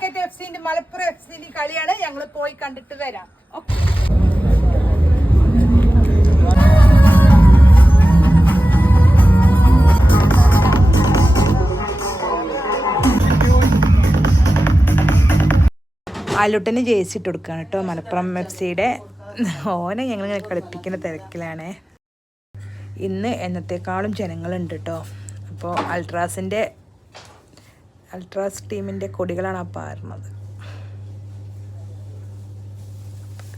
Calicut FC Malappuram FC കളിയാണ്. ഞങ്ങൾ പോയി കണ്ടിട്ട് വരാം. ആലുട്ടന് ജേഴ്സി ഇട്ട് കൊടുക്കുകയാണ് കേട്ടോ, മലപ്പുറം FC ഓനെ ഞങ്ങളിങ്ങനെ കളിപ്പിക്കുന്ന തിരക്കിലാണ്. ഇന്ന് എന്നത്തെക്കാളും ജനങ്ങളുണ്ട് കേട്ടോ. അപ്പോൾ അൾട്രാസ് ടീമിൻ്റെ കൊടികളാണ് ആ പാറുന്നത്.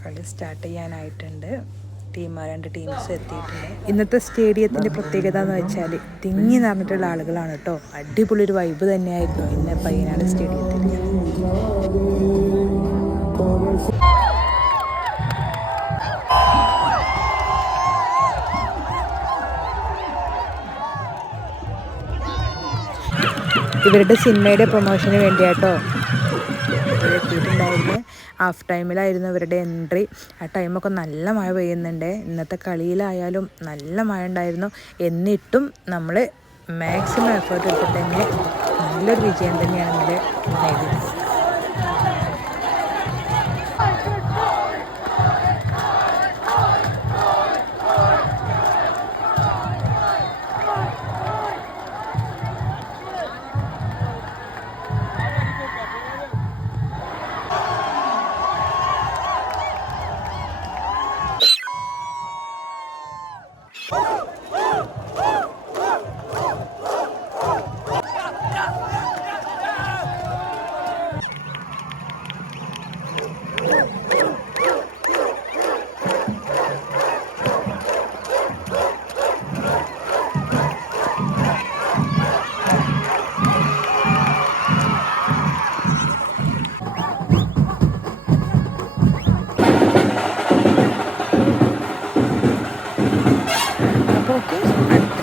കളി സ്റ്റാർട്ട് ചെയ്യാനായിട്ടുണ്ട്. രണ്ട് ടീംസ് എത്തിയിട്ടുണ്ട്. ഇന്നത്തെ സ്റ്റേഡിയത്തിൻ്റെ പ്രത്യേകത എന്ന് വെച്ചാൽ തിങ്ങി നിറഞ്ഞിട്ടുള്ള ആളുകളാണ് കേട്ടോ. അടിപൊളി ഒരു വൈബ് തന്നെയായിരുന്നു ഇന്ന് പയ്യനാട് സ്റ്റേഡിയത്തിൽ. ഇവരുടെ സിനിമയുടെ പ്രൊമോഷന് വേണ്ടിയാട്ടോ എത്തിയിട്ടുണ്ടായിരുന്നു. ഹാഫ് ടൈമിലായിരുന്നു ഇവരുടെ എൻട്രി. ആ ടൈമൊക്കെ നല്ല മഴ പെയ്യുന്നുണ്ട്. ഇന്നത്തെ കളിയിലായാലും നല്ല മഴ ഉണ്ടായിരുന്നു. എന്നിട്ടും നമ്മൾ മാക്സിമം എഫേർട്ട് എടുത്തിട്ട് തന്നെ നല്ലൊരു വിജയം തന്നെയാണ് ഇവിടെ നേടിയത്.